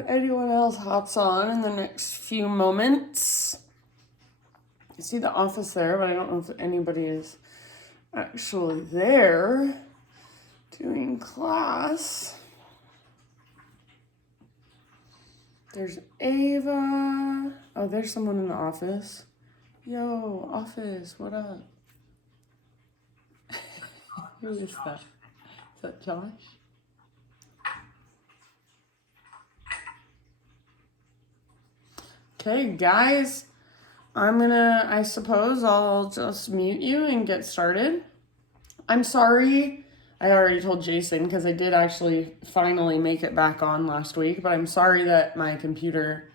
if anyone else hops on in the next few moments. I see the office there, but I don't know if anybody is actually there doing class. There's Ava. Oh, there's someone in the office. Yo, office, what up? Who is that? Is that Josh? Okay, guys, I suppose I'll just mute you and get started. I'm sorry, I already told Jason because I did actually finally make it back on last week, but I'm sorry that my computer,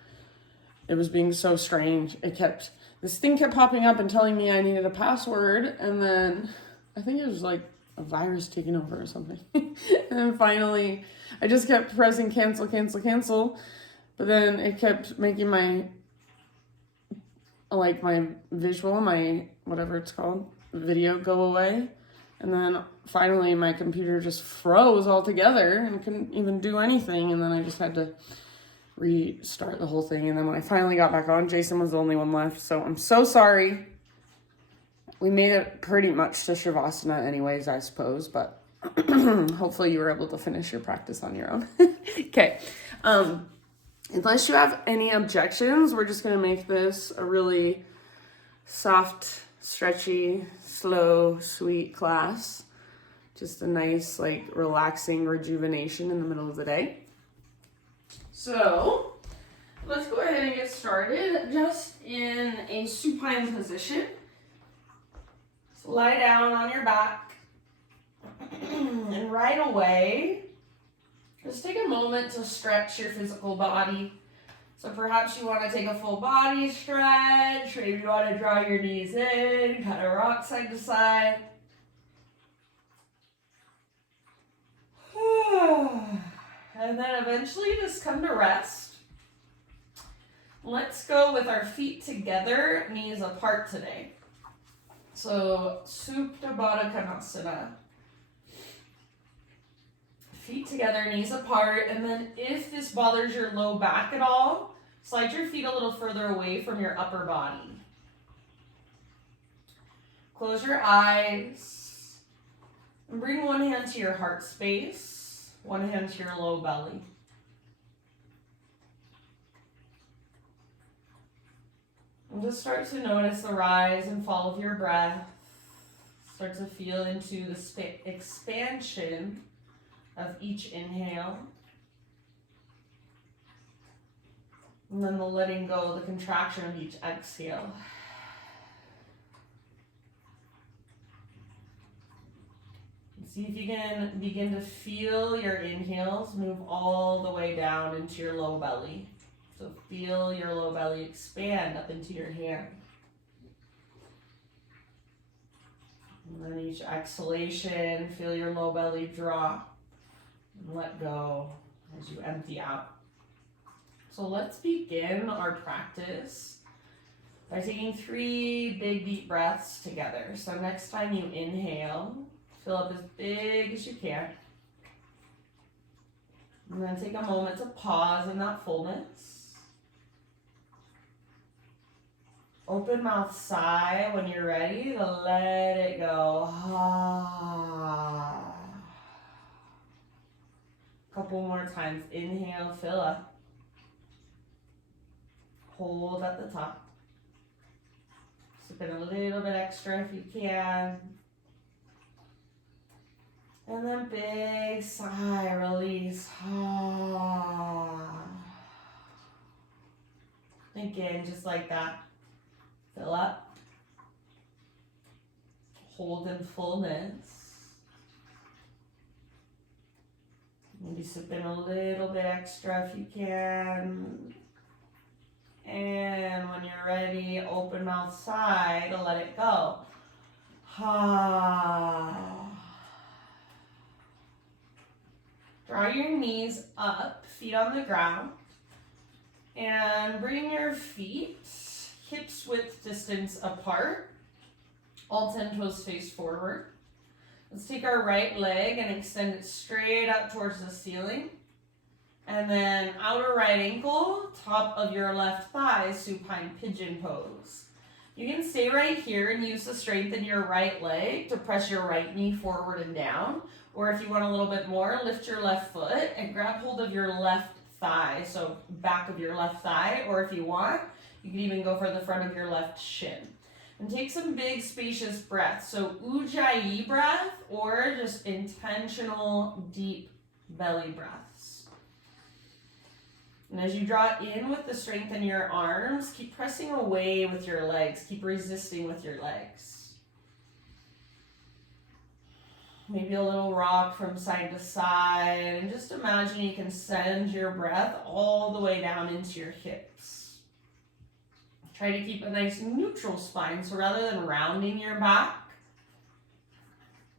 it was being so strange. This thing kept popping up and telling me I needed a password, and then I think it was like a virus taking over or something. And then finally, I just kept pressing cancel, but then it kept making my visual, my whatever it's called, video go away. And then finally my computer just froze altogether and couldn't even do anything. And then I just had to restart the whole thing. And then when I finally got back on, Jason was the only one left. So I'm so sorry. We made it pretty much to Shavasana anyways, I suppose, but hopefully you were able to finish your practice on your own. Okay. Unless you have any objections, we're just going to make this a really soft, stretchy, slow, sweet class. Just a nice, relaxing rejuvenation in the middle of the day. So, let's go ahead and get started just in a supine position. So lie down on your back. And right away, just take a moment to stretch your physical body. So perhaps you want to take a full body stretch. Maybe you want to draw your knees in, kind of rock side to side. And then eventually just come to rest. Let's go with our feet together, knees apart today. So Supta Baddha Konasana. Feet together, knees apart, and then if this bothers your low back at all, slide your feet a little further away from your upper body. Close your eyes, and bring one hand to your heart space, one hand to your low belly. And just start to notice the rise and fall of your breath. Start to feel into the expansion of each inhale, and then the letting go, the contraction of each exhale. See if you can begin to feel your inhales move all the way down into your low belly. So feel your low belly expand up into your hand. And then each exhalation, feel your low belly drop. And let go as you empty out. So let's begin our practice by taking 3 big deep breaths together. So next time you inhale, fill up as big as you can. And then take a moment to pause in that fullness. Open mouth sigh when you're ready to let it go. Couple more times. Inhale, fill up. Hold at the top. Sip in a little bit extra if you can. And then big sigh, release. Again, just like that. Fill up. Hold in fullness. Maybe sip in a little bit extra if you can. And when you're ready, open mouth sigh to let it go. Draw your knees up, feet on the ground. And bring your feet hips width distance apart. All 10 toes face forward. Let's take our right leg and extend it straight up towards the ceiling. And then outer right ankle, top of your left thigh, supine pigeon pose. You can stay right here and use the strength in your right leg to press your right knee forward and down. Or if you want a little bit more, lift your left foot and grab hold of your left thigh, so back of your left thigh, or if you want, you can even go for the front of your left shin. And take some big spacious breaths. So Ujjayi breath or just intentional deep belly breaths. And as you draw in with the strength in your arms, keep pressing away with your legs. Keep resisting with your legs. Maybe a little rock from side to side. And just imagine you can send your breath all the way down into your hips. Try to keep a nice neutral spine. So rather than rounding your back,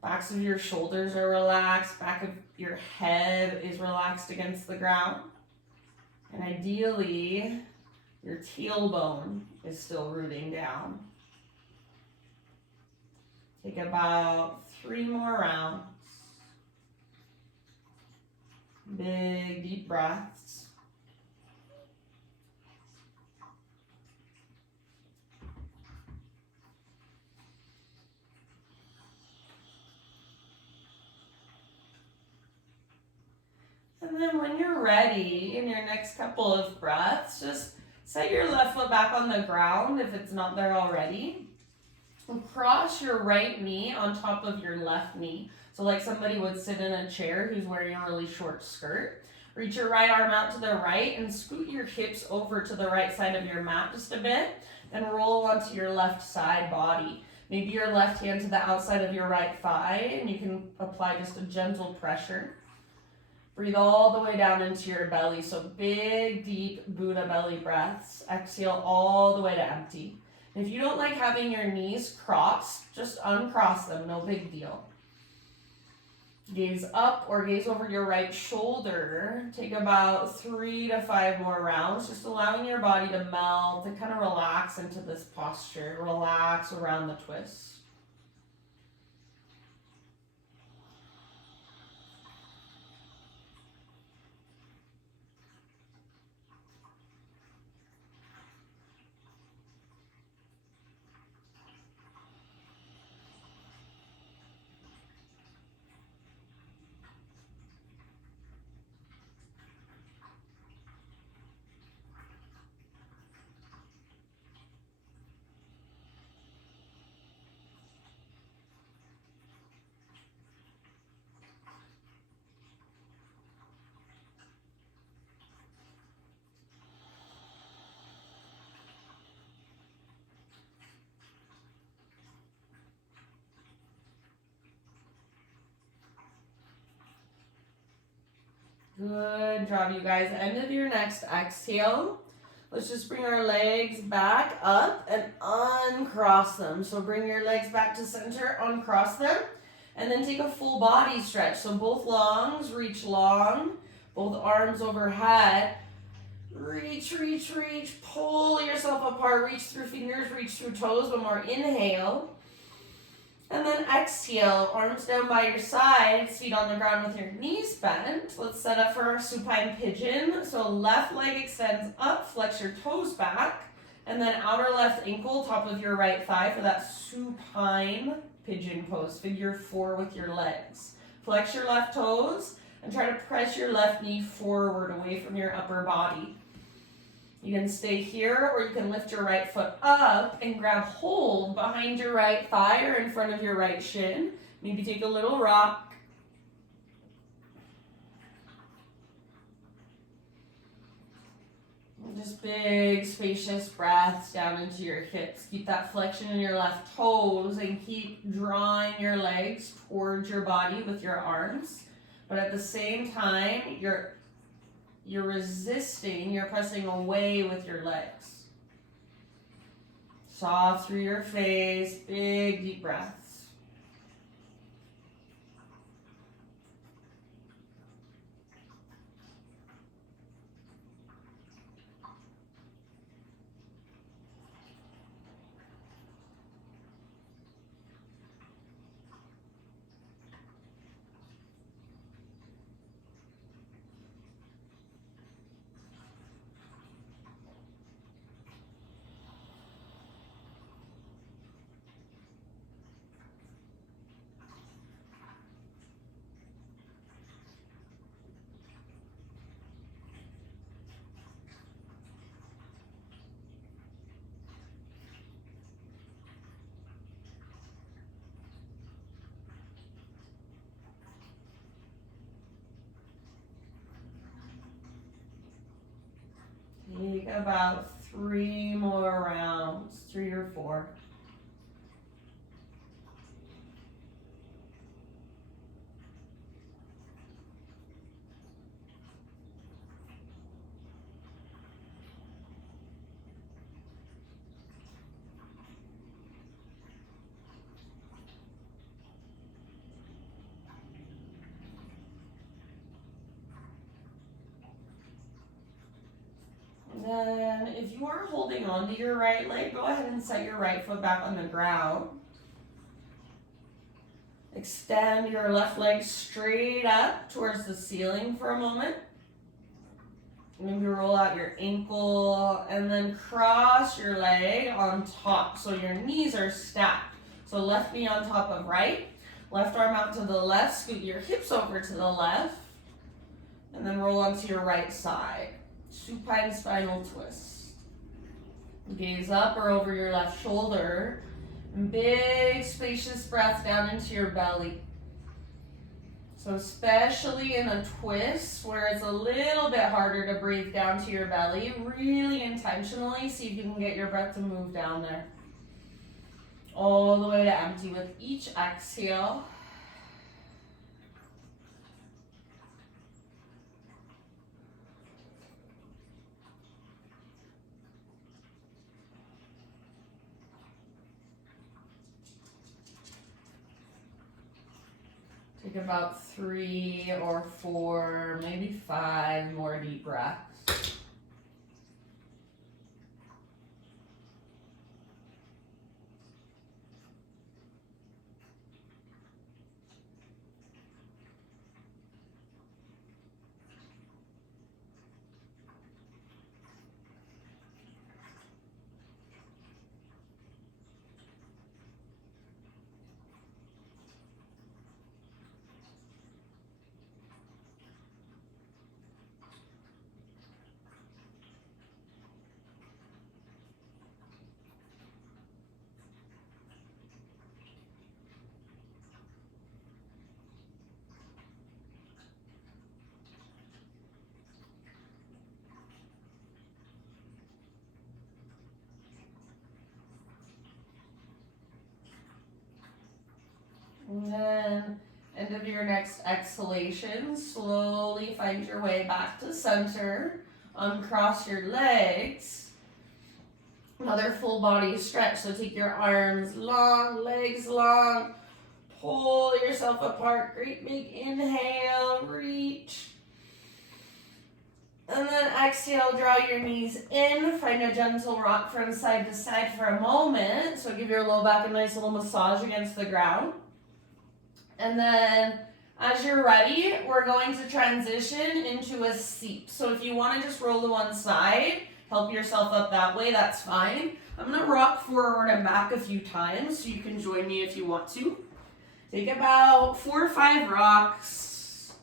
backs of your shoulders are relaxed, back of your head is relaxed against the ground. And ideally, your tailbone is still rooting down. Take about 3 more rounds. Big, deep breaths. And then when you're ready, in your next couple of breaths, just set your left foot back on the ground if it's not there already. And cross your right knee on top of your left knee. So like somebody would sit in a chair who's wearing a really short skirt. Reach your right arm out to the right and scoot your hips over to the right side of your mat just a bit. Then roll onto your left side body. Maybe your left hand to the outside of your right thigh, and you can apply just a gentle pressure. Breathe all the way down into your belly. So big, deep Buddha belly breaths. Exhale all the way to empty. And if you don't like having your knees crossed, just uncross them, no big deal. Gaze up or gaze over your right shoulder. Take about 3 to 5 more rounds, just allowing your body to melt and kind of relax into this posture. Relax around the twist. Good job, you guys. End of your next exhale. Let's just bring our legs back up and uncross them. So bring your legs back to center, uncross them, and then take a full body stretch. So both lungs reach long, both arms overhead. Reach, reach, reach. Pull yourself apart. Reach through fingers, reach through toes. One more inhale. And then exhale, arms down by your sides, feet on the ground with your knees bent. Let's set up for our supine pigeon. So left leg extends up, flex your toes back, and then outer left ankle, top of your right thigh for that supine pigeon pose, figure 4 with your legs. Flex your left toes and try to press your left knee forward away from your upper body. You can stay here or you can lift your right foot up and grab hold behind your right thigh or in front of your right shin. Maybe take a little rock. Just big, spacious breaths down into your hips. Keep that flexion in your left toes and keep drawing your legs towards your body with your arms. But at the same time, you're resisting, you're pressing away with your legs. Soft through your face, big deep breaths. Take about 3 more rounds, 3 or 4. Then, if you are holding on to your right leg, go ahead and set your right foot back on the ground. Extend your left leg straight up towards the ceiling for a moment. Maybe roll out your ankle and then cross your leg on top. So your knees are stacked. So left knee on top of right. Left arm out to the left. Scoot your hips over to the left. And then roll onto your right side. Supine spinal twist. Gaze up or over your left shoulder. And big spacious breath down into your belly. So especially in a twist where it's a little bit harder to breathe down to your belly, really intentionally see if you can get your breath to move down there. All the way to empty with each exhale. Take about 3 or 4, maybe 5 more deep breaths. And then, end of your next exhalation, slowly find your way back to center. Uncross your legs. Another full body stretch. So take your arms long, legs long. Pull yourself apart. Great big inhale, reach. And then exhale, draw your knees in. Find a gentle rock from side to side for a moment. So give your low back a nice little massage against the ground. And then as you're ready, we're going to transition into a seat. So if you want to just roll to one side, help yourself up that way, that's fine. I'm going to rock forward and back a few times so you can join me if you want to. Take about 4 or 5 rocks.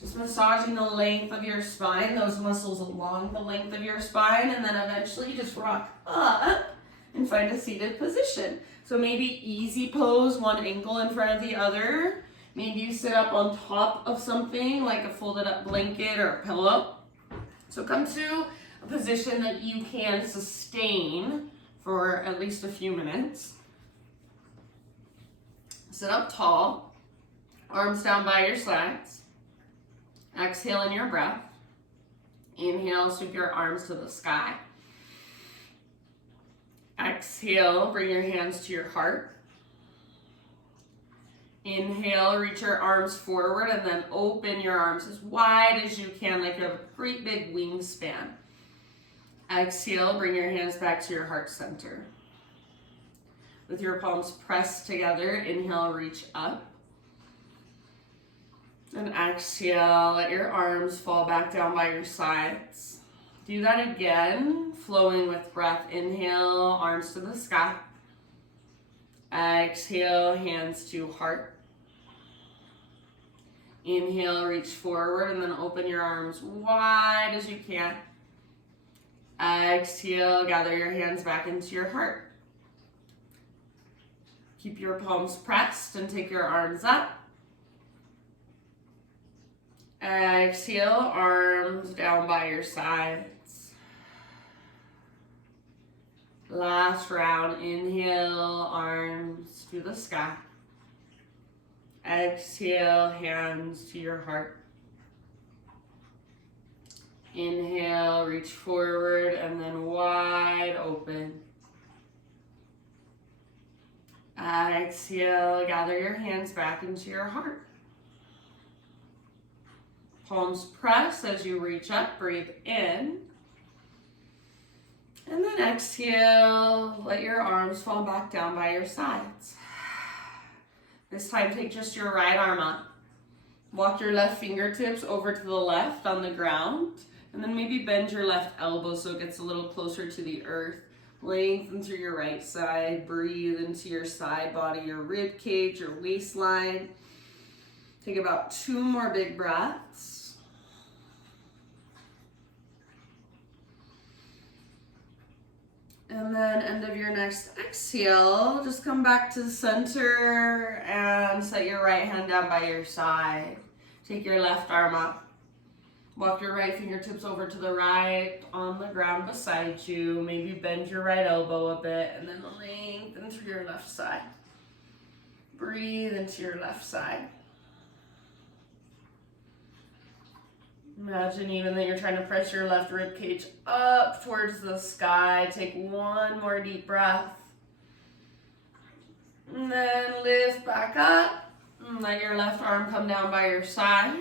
Just massaging the length of your spine, those muscles along the length of your spine, and then eventually just rock up and find a seated position. So maybe easy pose, one ankle in front of the other. Maybe you sit up on top of something like a folded up blanket or a pillow. So come to a position that you can sustain for at least a few minutes. Sit up tall, arms down by your sides. Exhale in your breath. Inhale, sweep your arms to the sky. Exhale, bring your hands to your heart. Inhale, reach your arms forward and then open your arms as wide as you can, like you have a great big wingspan. Exhale, bring your hands back to your heart center. With your palms pressed together, inhale, reach up. And exhale, let your arms fall back down by your sides. Do that again, flowing with breath. Inhale, arms to the sky. Exhale, hands to heart. Inhale, reach forward and then open your arms wide as you can. Exhale, gather your hands back into your heart. Keep your palms pressed and take your arms up. Exhale, arms down by your sides. Last round. Inhale, arms to the sky. Exhale, hands to your heart. Inhale, reach forward and then wide open. Exhale, gather your hands back into your heart. Palms press as you reach up, breathe in. And then exhale, let your arms fall back down by your sides. This time, take just your right arm up. Walk your left fingertips over to the left on the ground. And then maybe bend your left elbow so it gets a little closer to the earth. Lengthen through your right side. Breathe into your side body, your rib cage, your waistline. Take about 2 more big breaths. And then end of your next exhale, just come back to the center and set your right hand down by your side. Take your left arm up. Walk your right fingertips over to the right on the ground beside you. Maybe bend your right elbow a bit and then lengthen through your left side. Breathe into your left side. Imagine even that you're trying to press your left rib cage up towards the sky. Take 1 more deep breath. And then lift back up. And let your left arm come down by your side.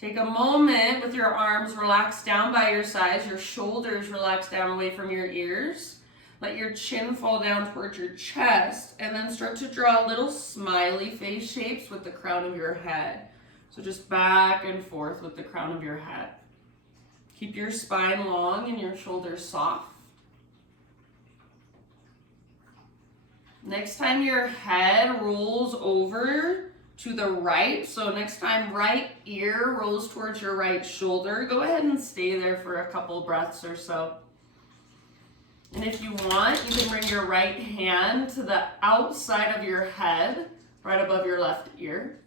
Take a moment with your arms relaxed down by your sides, your shoulders relaxed down away from your ears. Let your chin fall down towards your chest, and then start to draw little smiley face shapes with the crown of your head. So just back and forth with the crown of your head. Keep your spine long and your shoulders soft. Next time your head rolls over to the right, so next time right ear rolls towards your right shoulder, go ahead and stay there for a couple breaths or so. And if you want, you can bring your right hand to the outside of your head, right above your left ear.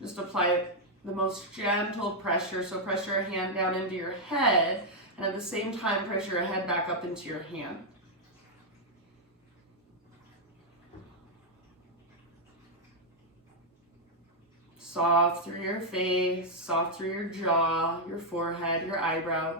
Just apply the most gentle pressure, so press your hand down into your head, and at the same time press your head back up into your hand. Soft through your face, soft through your jaw, your forehead, your eyebrows.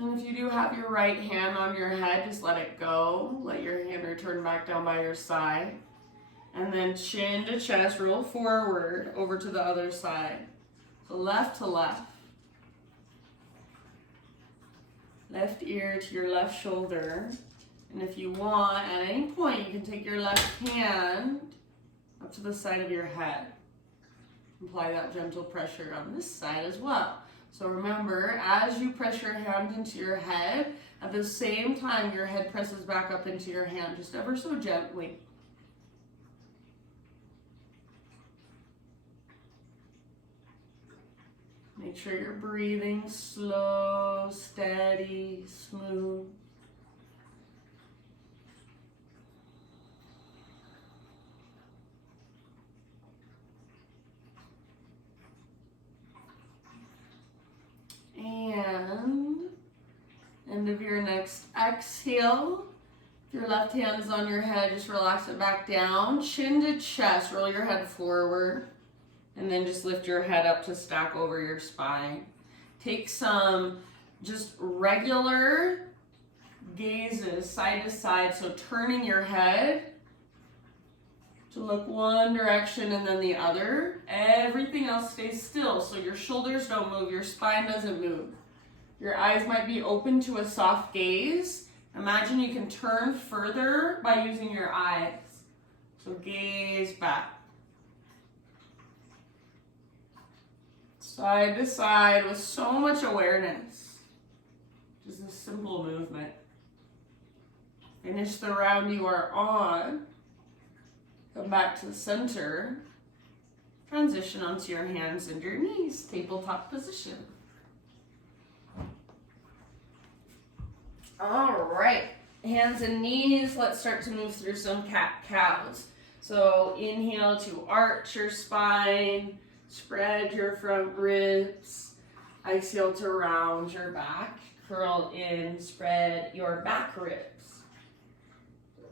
And if you do have your right hand on your head, just let it go. Let your hand return back down by your side. And then chin to chest, roll forward over to the other side. So left to left. Left ear to your left shoulder. And if you want, at any point, you can take your left hand up to the side of your head. Apply that gentle pressure on this side as well. So remember, as you press your hand into your head, at the same time your head presses back up into your hand, just ever so gently. Make sure you're breathing slow, steady, smooth. And end of your next exhale. If your left hand is on your head, just relax it back down. Chin to chest, roll your head forward. And then just lift your head up to stack over your spine. Take some just regular gazes side to side. So turning your head to look one direction and then the other. Everything else stays still, so your shoulders don't move, your spine doesn't move. Your eyes might be open to a soft gaze. Imagine you can turn further by using your eyes. So gaze back. Side to side with so much awareness. Just a simple movement. Finish the round you are on. Come back to the center. Transition onto your hands and your knees, tabletop position. All right, hands and knees. Let's start to move through some cat-cows. So inhale to arch your spine, spread your front ribs. Exhale to round your back, curl in, spread your back ribs.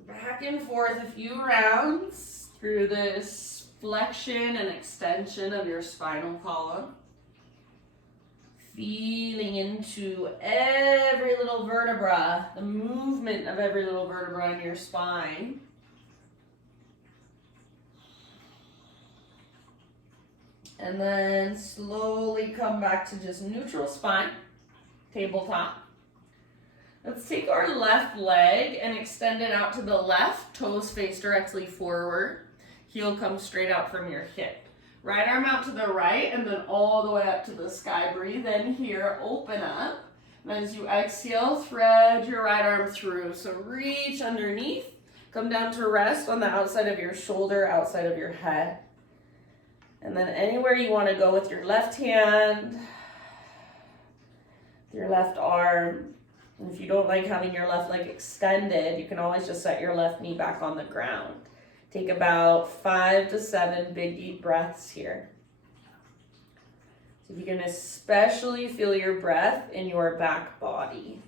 Back and forth a few rounds through this flexion and extension of your spinal column. Feeling into every little vertebra, the movement of every little vertebra in your spine. And then slowly come back to just neutral spine, tabletop. Let's take our left leg and extend it out to the left, toes face directly forward. Heel comes straight out from your hip. Right arm out to the right and then all the way up to the sky. Breathe in here, open up. And as you exhale, thread your right arm through. So reach underneath, come down to rest on the outside of your shoulder, outside of your head. And then anywhere you want to go with your left hand, your left arm. And if you don't like having your left leg extended, you can always just set your left knee back on the ground. Take about 5 to 7 big deep breaths here. So you can especially feel your breath in your back body.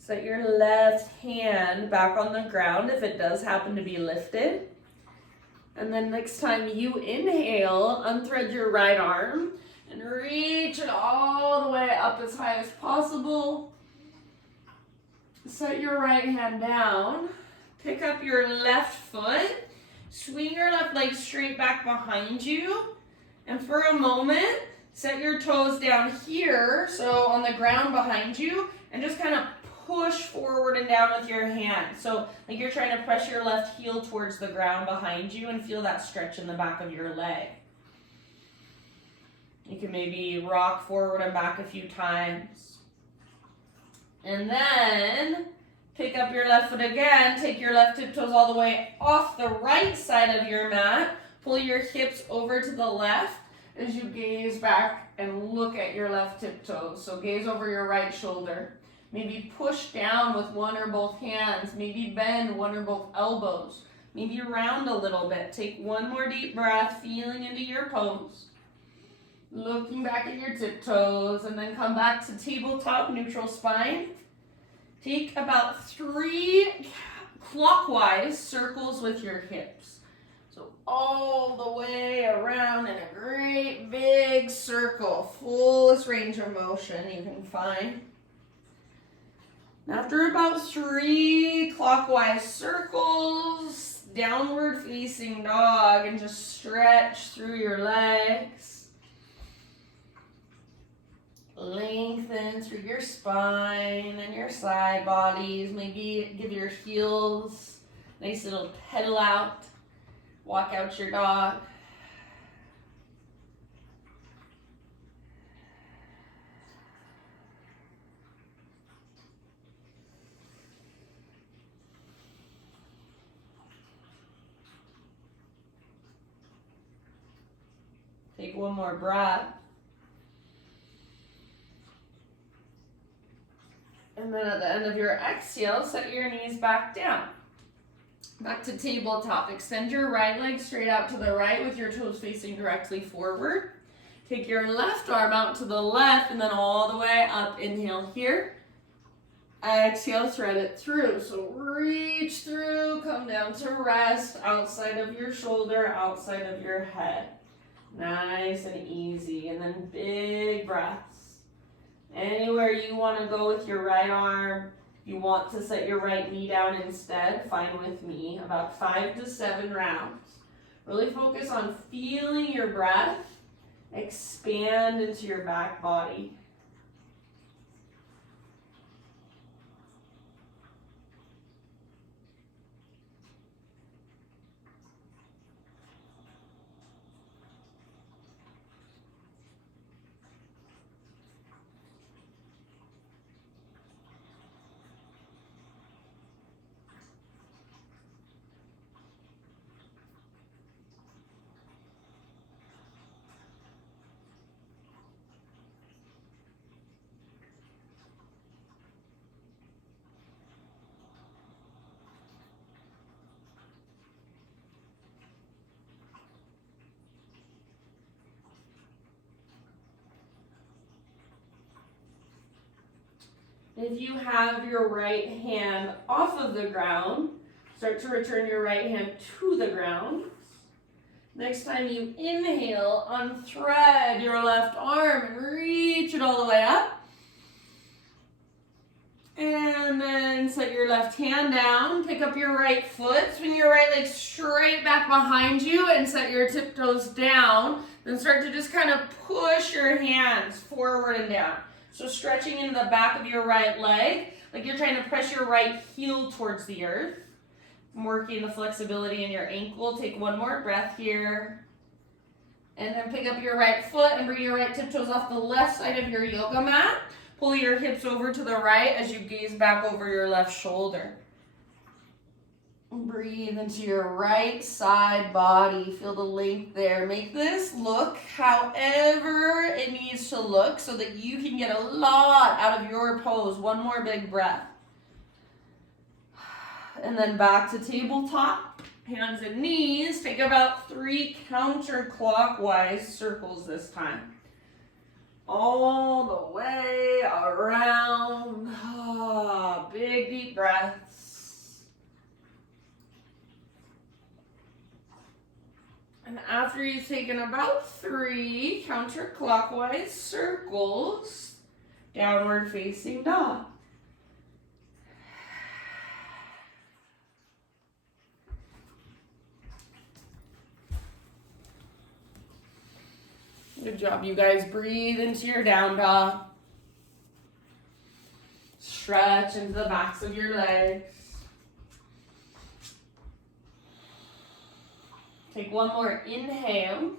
Set your left hand back on the ground if it does happen to be lifted. And then next time you inhale, unthread your right arm and reach it all the way up as high as possible. Set your right hand down. Pick up your left foot. Swing your left leg straight back behind you. And for a moment, set your toes down here, so on the ground behind you, and just kind of push forward and down with your hand. So like you're trying to press your left heel towards the ground behind you and feel that stretch in the back of your leg. You can maybe rock forward and back a few times. And then pick up your left foot again, take your left tiptoes all the way off the right side of your mat, pull your hips over to the left as you gaze back and look at your left tiptoes. So gaze over your right shoulder. Maybe push down with one or both hands. Maybe bend one or both elbows. Maybe round a little bit. Take one more deep breath, feeling into your pose. Looking back at your tiptoes, and then come back to tabletop, neutral spine. Take about 3 clockwise circles with your hips. So all the way around in a great big circle, fullest range of motion you can find. After about 3 clockwise circles, downward facing dog, and just stretch through your legs. Lengthen through your spine and your side bodies. Maybe give your heels a nice little pedal out. Walk out your dog. Take one more breath. And then at the end of your exhale, set your knees back down. Back to tabletop. Extend your right leg straight out to the right with your toes facing directly forward. Take your left arm out to the left and then all the way up. Inhale here. Exhale, thread it through. So reach through, come down to rest, outside of your shoulder, outside of your head. Nice and easy. And then big breaths. Anywhere you want to go with your right arm, you want to set your right knee down instead, fine with me. About 5 to 7 rounds. Really focus on feeling your breath expand into your back body. If you have your right hand off of the ground, start to return your right hand to the ground. Next time you inhale, unthread your left arm and reach it all the way up. And then set your left hand down, pick up your right foot, swing your right leg straight back behind you and set your tiptoes down. Then start to just kind of push your hands forward and down. So stretching into the back of your right leg, like you're trying to press your right heel towards the earth. Working the flexibility in your ankle. Take one more breath here. And then pick up your right foot and bring your right tiptoes off the left side of your yoga mat. Pull your hips over to the right as you gaze back over your left shoulder. Breathe into your right side body. Feel the length there. Make this look however it needs to look so that you can get a lot out of your pose. One more big breath. And then back to tabletop. Hands and knees. Take about 3 counterclockwise circles this time. All the way around. Big deep breaths. And after you've taken about 3 counterclockwise circles, downward facing dog. Good job, you guys. Breathe into your down dog. Stretch into the backs of your legs. Take one more inhale.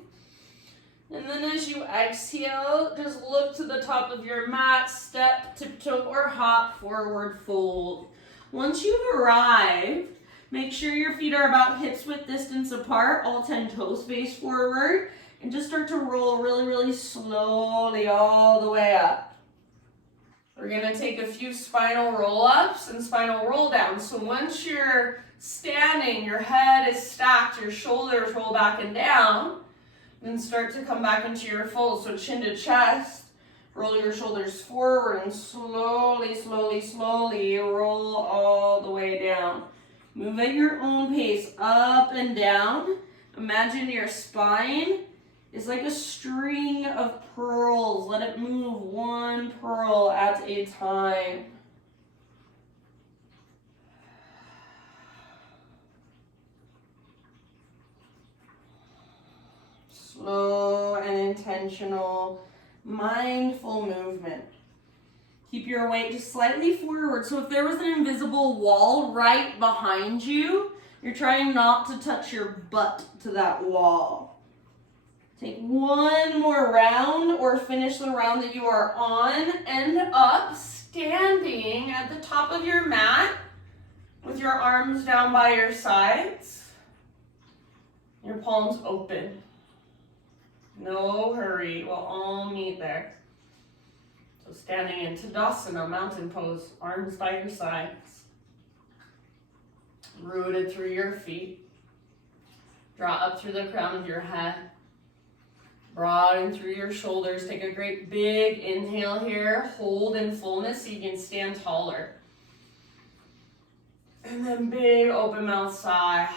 And then as you exhale, just look to the top of your mat, step, tiptoe, or hop, forward fold. Once you've arrived, make sure your feet are about hips width distance apart, all 10 toes face forward, and just start to roll really, really slowly all the way up. We're gonna take a few spinal roll-ups and spinal roll-downs. So once you're standing, your head is stacked, your shoulders roll back and down, then start to come back into your fold. So chin to chest, roll your shoulders forward and slowly, slowly, slowly roll all the way down. Move at your own pace, up and down. Imagine your spine is like a string of pearls. Let it move one pearl at a time. Slow and intentional, mindful movement. Keep your weight just slightly forward. So if there was an invisible wall right behind you, you're trying not to touch your butt to that wall. Take one more round or finish the round that you are on. End up standing at the top of your mat with your arms down by your sides. Your palms open. No hurry, we'll all meet there. So standing in Tadasana, mountain pose, arms by your sides. Rooted through your feet. Draw up through the crown of your head. Broaden through your shoulders. Take a great big inhale here. Hold in fullness so you can stand taller. And then big open mouth sigh.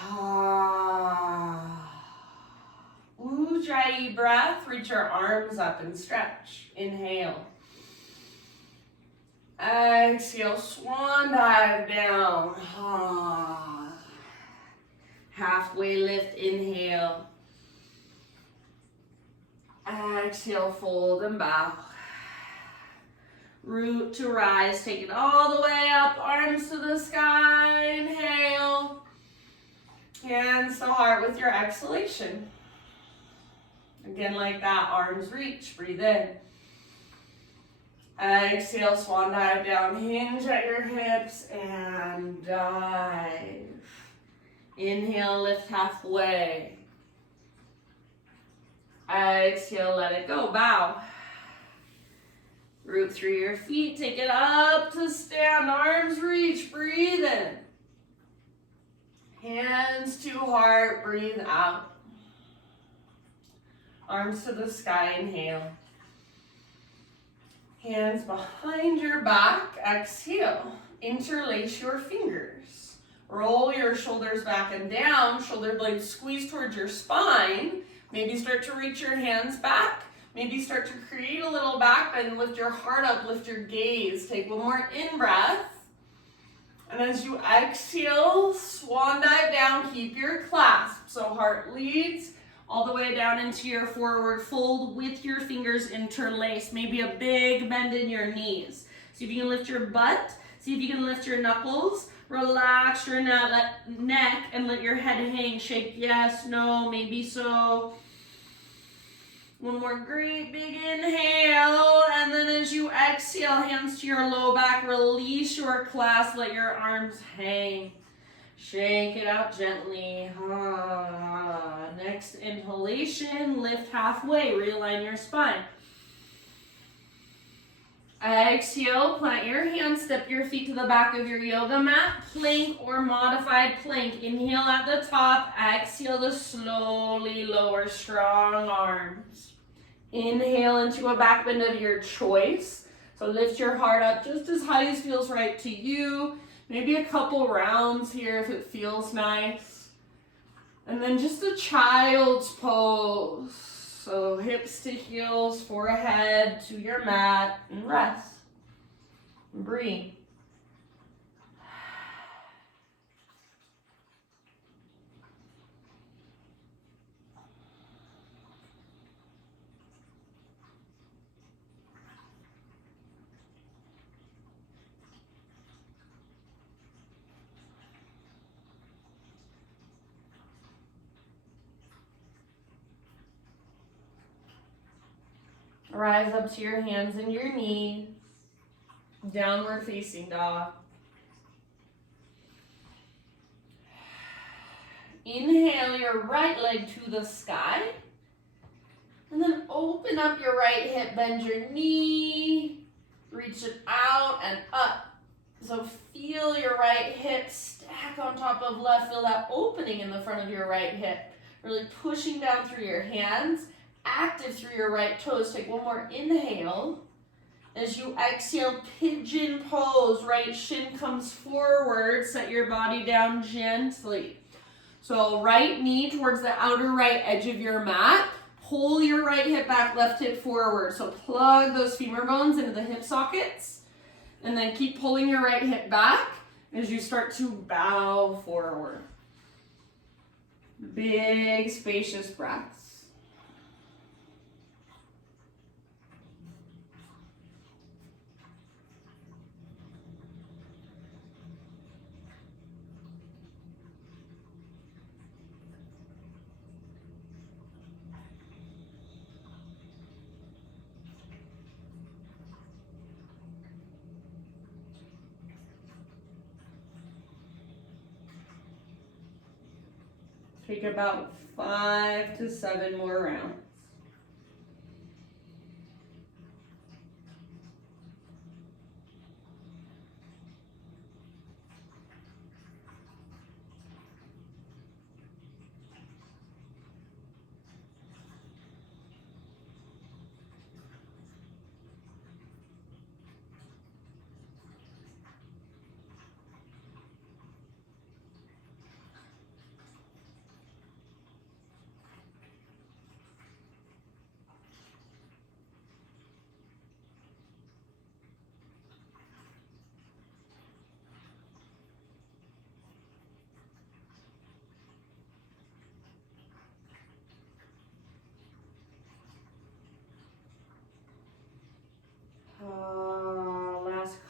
Ooh, dry breath. Reach your arms up and stretch. Inhale. Exhale, swan dive down. Halfway lift, inhale. Exhale, fold and bow. Root to rise, take it all the way up, arms to the sky, inhale. Hands to heart with your exhalation. Again, like that, arms reach, breathe in. Exhale, swan dive down, hinge at your hips and dive. Inhale, lift halfway. Exhale, let it go, bow. Root through your feet, take it up to stand, arms reach, breathe in. Hands to heart, breathe out. Arms to the sky, inhale. Hands behind your back, exhale. Interlace your fingers. Roll your shoulders back and down, shoulder blades squeeze towards your spine. Maybe start to reach your hands back. Maybe start to create a little back bend, lift your heart up, lift your gaze. Take one more in-breath. And as you exhale, swan dive down, keep your clasp. So heart leads all the way down into your forward fold with your fingers interlaced. Maybe a big bend in your knees. See if you can lift your butt. See if you can lift your knuckles. Relax your neck and let your head hang. Shake yes, no, maybe so. One more great big inhale, and then as you exhale, hands to your low back, release your clasp, let your arms hang. Shake it out gently. Next inhalation, lift halfway, realign your spine. Exhale, plant your hands, step your feet to the back of your yoga mat, plank or modified plank. Inhale at the top, exhale to slowly lower, strong arms. Inhale into a back bend of your choice. So lift your heart up just as high as feels right to you. Maybe a couple rounds here if it feels nice. And then just a child's pose. So hips to heels, forehead to your mat, and rest. And breathe. Rise up to your hands and your knees. Downward facing dog. Inhale your right leg to the sky. And then open up your right hip, bend your knee. Reach it out and up. So feel your right hip stack on top of left. Feel that opening in the front of your right hip. Really pushing down through your hands. Active through your right toes. Take one more inhale. As you exhale, pigeon pose. Right shin comes forward. Set your body down gently. So right knee towards the outer right edge of your mat. Pull your right hip back, left hip forward. So plug those femur bones into the hip sockets. And then keep pulling your right hip back as you start to bow forward. Big, spacious breaths. Take about 5 to 7 more rounds.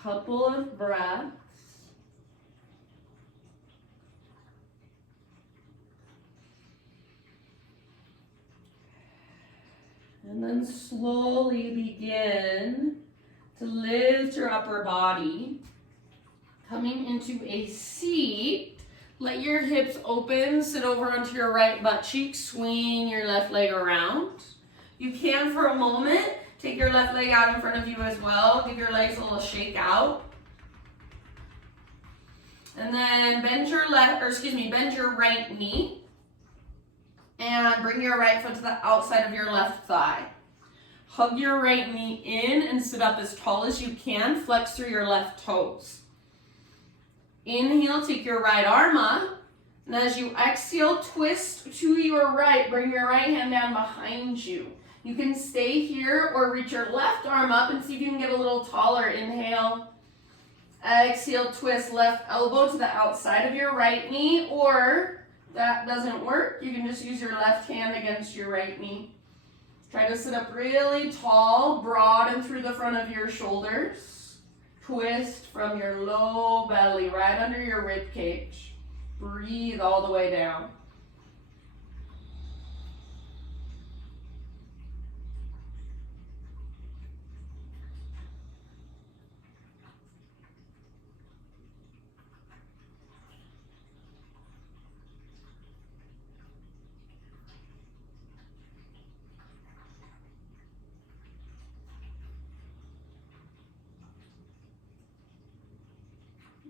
couple of breaths. And then slowly begin to lift your upper body. Coming into a seat, let your hips open, sit over onto your right butt cheek, swing your left leg around. You can, for a moment, take your left leg out in front of you as well. Give your legs a little shake out. And then bend your right knee. And bring your right foot to the outside of your left thigh. Hug your right knee in and sit up as tall as you can. Flex through your left toes. Inhale, take your right arm up. And as you exhale, twist to your right. Bring your right hand down behind you. You can stay here or reach your left arm up and see if you can get a little taller. Inhale. Exhale, twist left elbow to the outside of your right knee, or if that doesn't work, you can just use your left hand against your right knee. Try to sit up really tall, broad and through the front of your shoulders. Twist from your low belly, right under your rib cage. Breathe all the way down.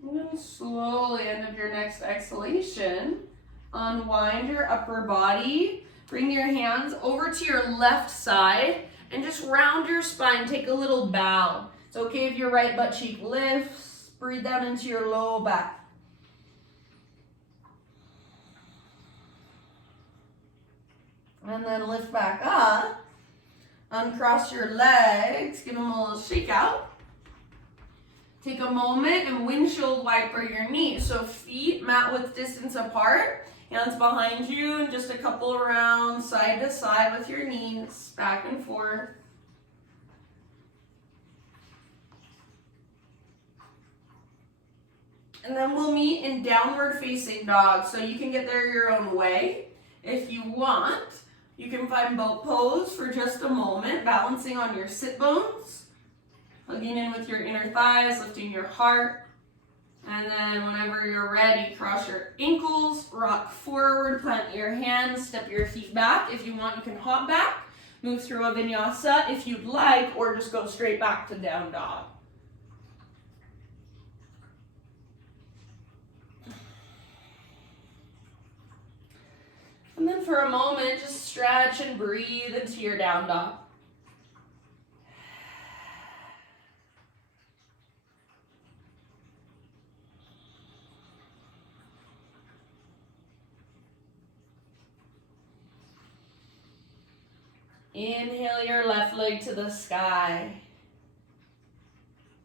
And then slowly, end of your next exhalation, unwind your upper body. Bring your hands over to your left side and just round your spine. Take a little bow. It's okay if your right butt cheek lifts. Breathe down into your low back. And then lift back up. Uncross your legs. Give them a little shake out. Take a moment and windshield wiper your knees. So feet mat width distance apart. Hands behind you and just a couple rounds side to side with your knees. Back and forth. And then we'll meet in downward facing dog. So you can get there your own way. If you want, you can find boat pose for just a moment, balancing on your sit bones. Hugging in with your inner thighs, lifting your heart. And then whenever you're ready, cross your ankles, rock forward, plant your hands, step your feet back. If you want, you can hop back, move through a vinyasa if you'd like, or just go straight back to down dog. And then for a moment, just stretch and breathe into your down dog. Inhale your left leg to the sky.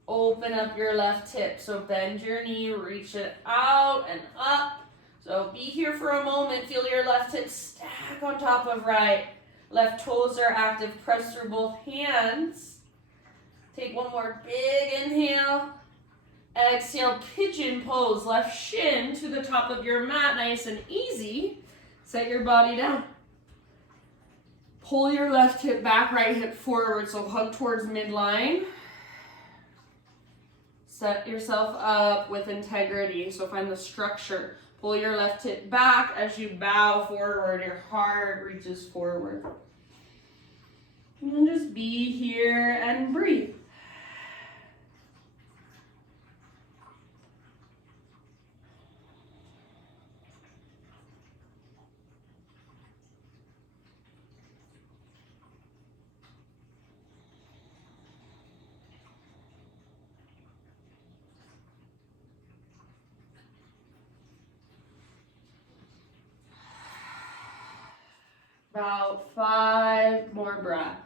Open up your left hip. So bend your knee, reach it out and up. So be here for a moment. Feel your left hip stack on top of right. Left toes are active. Press through both hands. Take one more big inhale. Exhale, pigeon pose. Left shin to the top of your mat. Nice and easy. Set your body down. Pull your left hip back, right hip forward, so hug towards midline. Set yourself up with integrity, so find the structure. Pull your left hip back as you bow forward, your heart reaches forward. And then just be here and breathe. About 5 more breaths.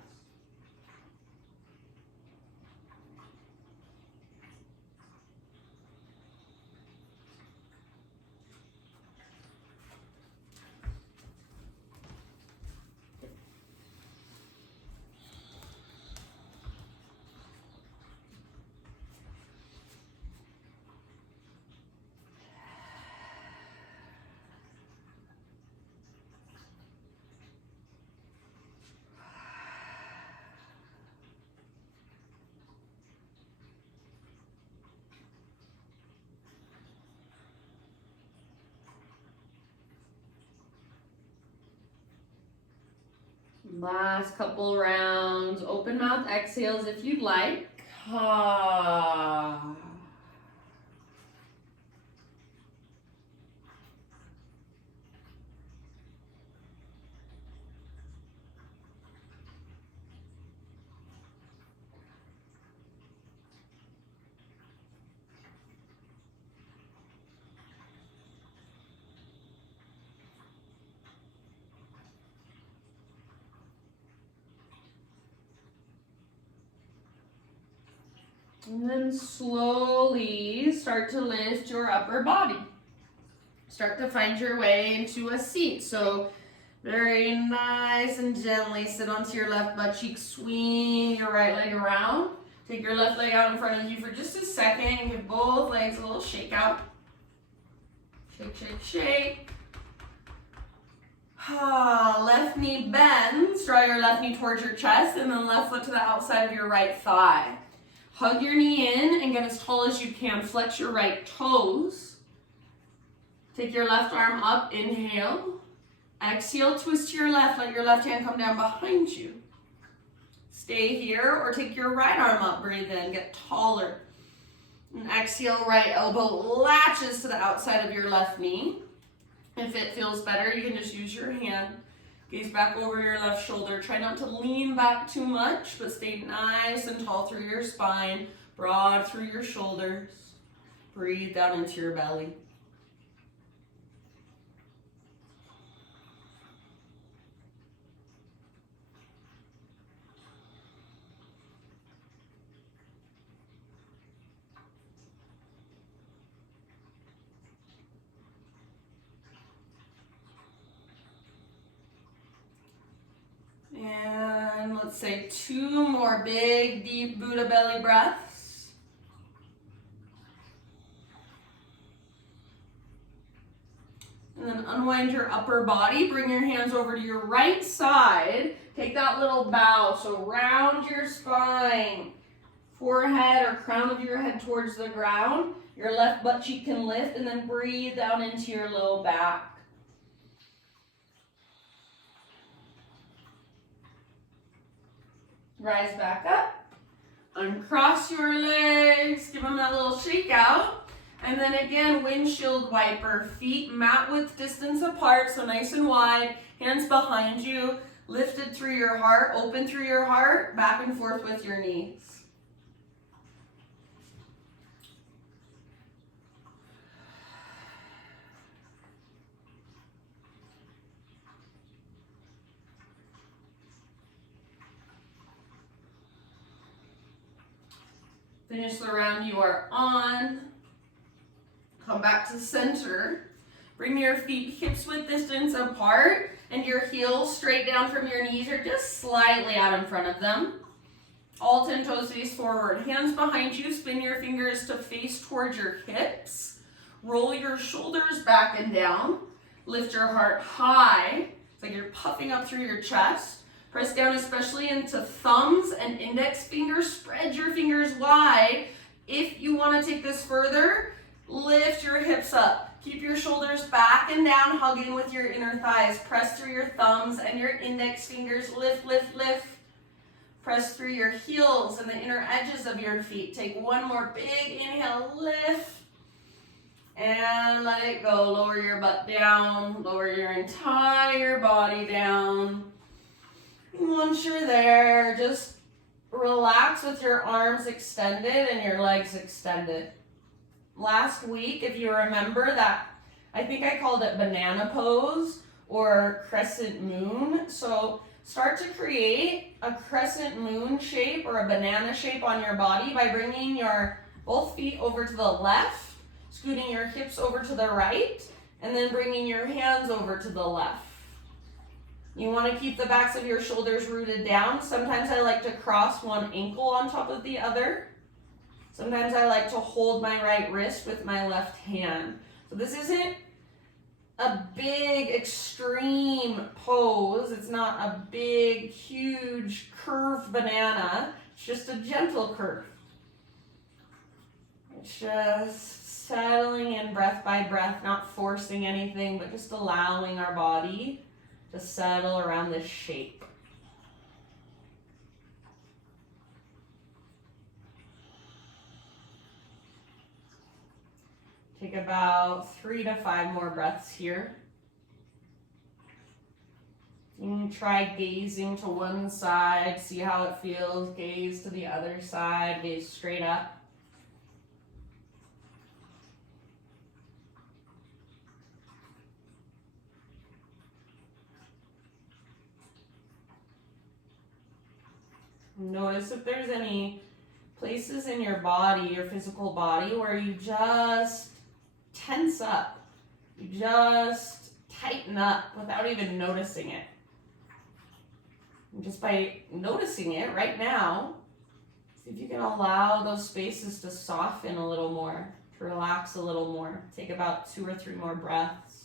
Last couple rounds. Open mouth exhales if you'd like. Ah. And then slowly start to lift your upper body. Start to find your way into a seat. So very nice and gently sit onto your left butt cheek, swing your right leg around. Take your left leg out in front of you for just a second and give both legs a little shake out. Shake, shake, shake. Left knee bends. Draw your left knee towards your chest and then left foot to the outside of your right thigh. Hug your knee in and get as tall as you can. Flex your right toes. Take your left arm up, inhale. Exhale, twist to your left. Let your left hand come down behind you. Stay here or take your right arm up. Breathe in, get taller. And exhale, right elbow latches to the outside of your left knee. If it feels better, you can just use your hand. Gaze back over your left shoulder. Try not to lean back too much, but stay nice and tall through your spine, broad through your shoulders. Breathe down into your belly. And let's say 2 more big, deep Buddha belly breaths. And then unwind your upper body. Bring your hands over to your right side. Take that little bow. So round your spine. Forehead or crown of your head towards the ground. Your left butt cheek can lift and then breathe down into your low back. Rise back up, uncross your legs, give them that little shake out, and then again, windshield wiper, feet mat width distance apart, so nice and wide, hands behind you, lifted through your heart, open through your heart, back and forth with your knees. Finish the round you are on. Come back to center. Bring your feet hips width distance apart and your heels straight down from your knees or just slightly out in front of them. All 10 toes face forward. Hands behind you. Spin your fingers to face towards your hips. Roll your shoulders back and down. Lift your heart high. It's like you're puffing up through your chest. Press down especially into thumbs and index fingers. Spread your fingers wide. If you want to take this further, lift your hips up. Keep your shoulders back and down, hugging with your inner thighs. Press through your thumbs and your index fingers. Lift, lift, lift. Press through your heels and the inner edges of your feet. Take one more big inhale, lift. And let it go. Lower your butt down. Lower your entire body down. Once you're there, just relax with your arms extended and your legs extended. Last week, if you remember that, I think I called it banana pose or crescent moon. So start to create a crescent moon shape or a banana shape on your body by bringing your both feet over to the left, scooting your hips over to the right, and then bringing your hands over to the left. You want to keep the backs of your shoulders rooted down. Sometimes I like to cross one ankle on top of the other. Sometimes I like to hold my right wrist with my left hand. So this isn't a big extreme pose. It's not a big, huge curved banana. It's just a gentle curve. It's just settling in breath by breath, not forcing anything, but just allowing our body to settle around this shape. Take about 3 to 5 more breaths here. You can try gazing to one side, see how it feels. Gaze to the other side, gaze straight up. Notice if there's any places in your body, your physical body, where you just tense up. You just tighten up without even noticing it. And just by noticing it right now, see if you can allow those spaces to soften a little more, to relax a little more. Take about 2 or 3 more breaths.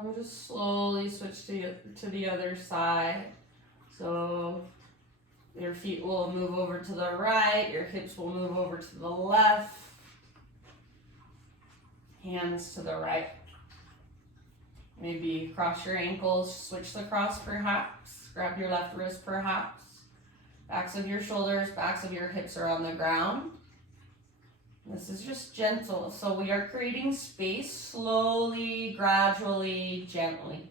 And just slowly switch to the other side. So your feet will move over to the right, your hips will move over to the left, hands to the right. Maybe cross your ankles, switch the cross perhaps, grab your left wrist perhaps. Backs of your shoulders, backs of your hips are on the ground. This is just gentle, so we are creating space slowly, gradually, gently,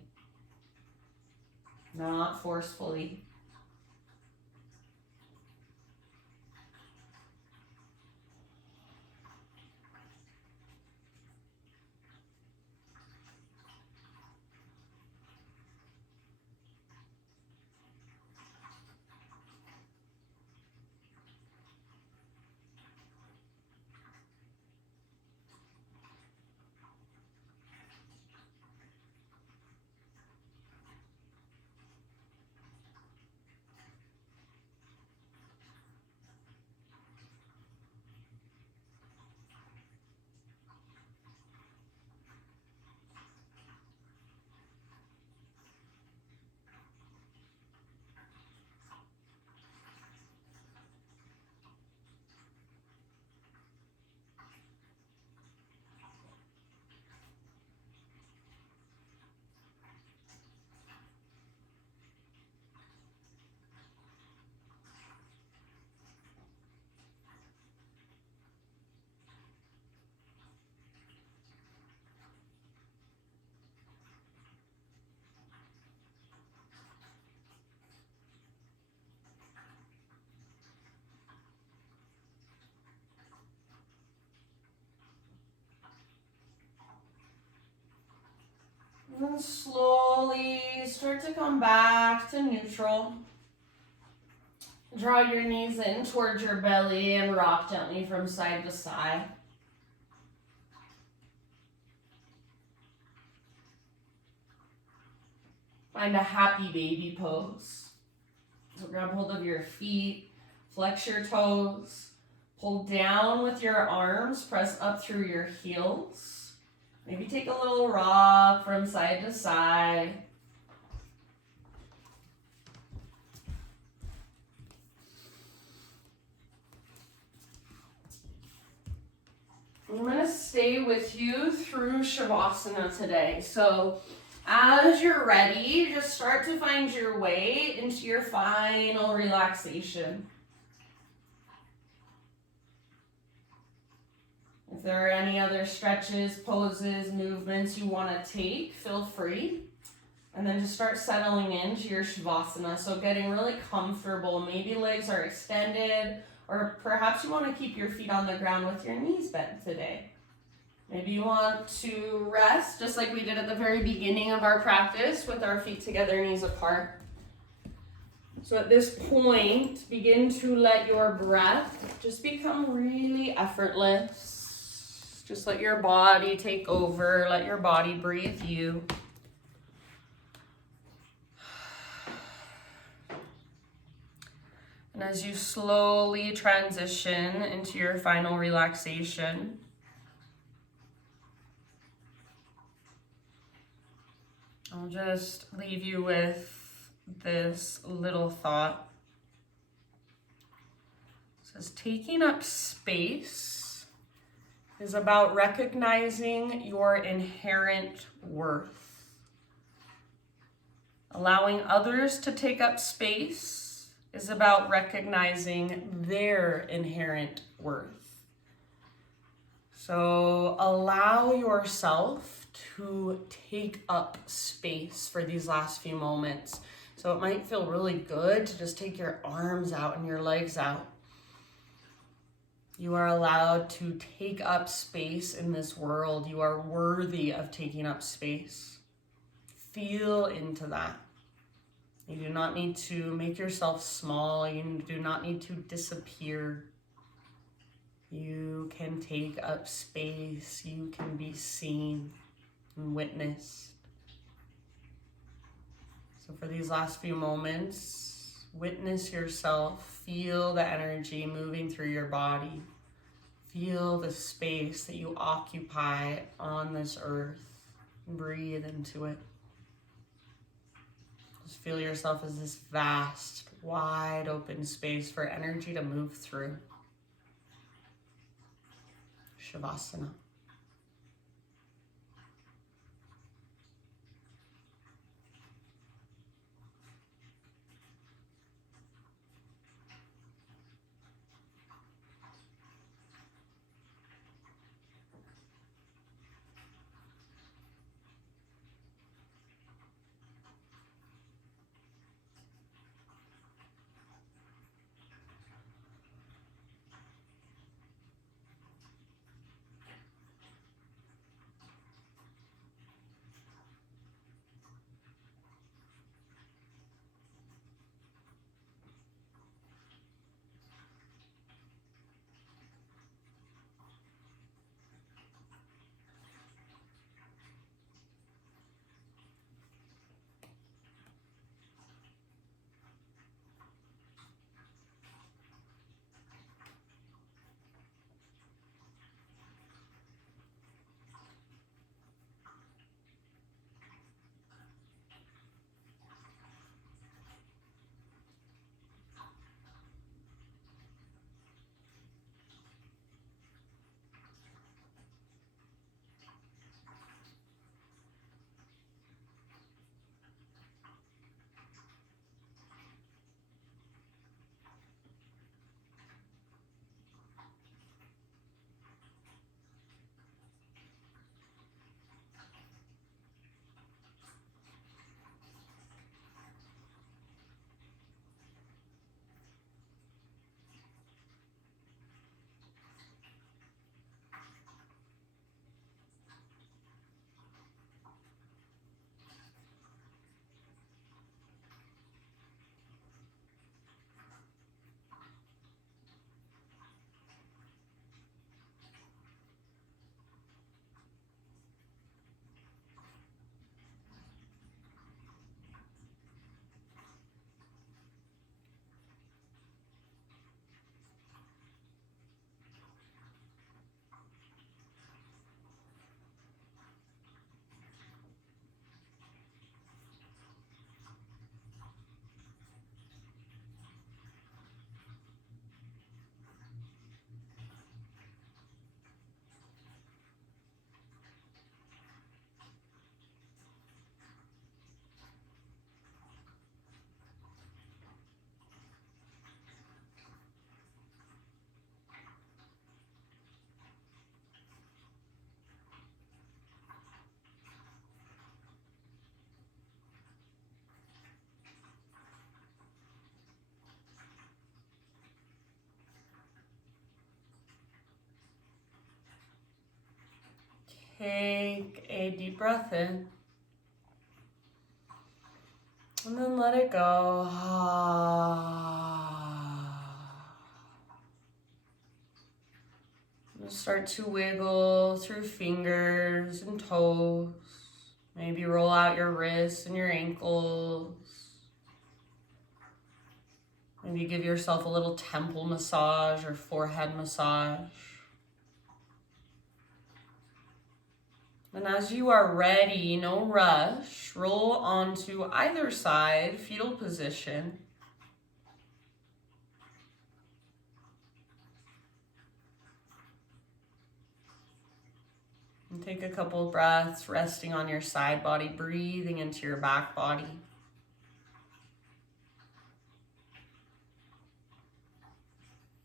not forcefully. And then slowly start to come back to neutral. Draw your knees in towards your belly and rock gently from side to side. Find a happy baby pose. So grab hold of your feet, flex your toes, pull down with your arms, press up through your heels. Maybe take a little rock from side to side. I'm going to stay with you through Shavasana today. So as you're ready, just start to find your way into your final relaxation. If there are any other stretches, poses, movements you want to take, feel free. And then just start settling into your Shavasana. So getting really comfortable. Maybe legs are extended, or perhaps you want to keep your feet on the ground with your knees bent today. Maybe you want to rest, just like we did at the very beginning of our practice, with our feet together, knees apart. So at this point, begin to let your breath just become really effortless. Just let your body take over, let your body breathe you. And as you slowly transition into your final relaxation, I'll just leave you with this little thought. It says, taking up space is about recognizing your inherent worth. Allowing others to take up space is about recognizing their inherent worth. So allow yourself to take up space for these last few moments. So it might feel really good to just take your arms out and your legs out. You are allowed to take up space in this world. You are worthy of taking up space. Feel into that. You do not need to make yourself small. You do not need to disappear. You can take up space. You can be seen and witnessed. So for these last few moments, witness yourself. Feel the energy moving through your body. Feel the space that you occupy on this earth. Breathe into it. Just feel yourself as this vast, wide open space for energy to move through. Shavasana. Take a deep breath in. And then let it go. Just start to wiggle through fingers and toes. Maybe roll out your wrists and your ankles. Maybe give yourself a little temple massage or forehead massage. And as you are ready, no rush, roll onto either side, fetal position. And take a couple of breaths, resting on your side body, breathing into your back body.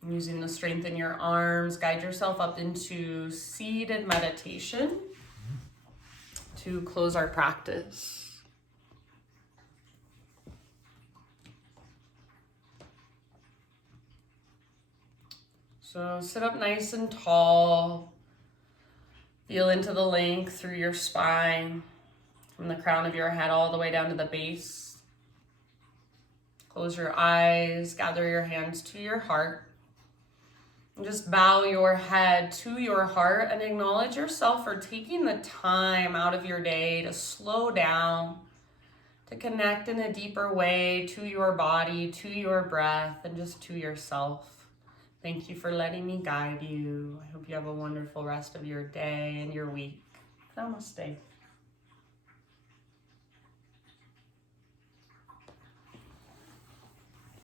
Using the strength in your arms, guide yourself up into seated meditation to close our practice. So sit up nice and tall. Feel into the length through your spine, from the crown of your head all the way down to the base. Close your eyes, gather your hands to your heart. And just bow your head to your heart and acknowledge yourself for taking the time out of your day to slow down, to connect in a deeper way to your body, to your breath, and just to yourself. Thank you for letting me guide you. I hope you have a wonderful rest of your day and your week. Namaste.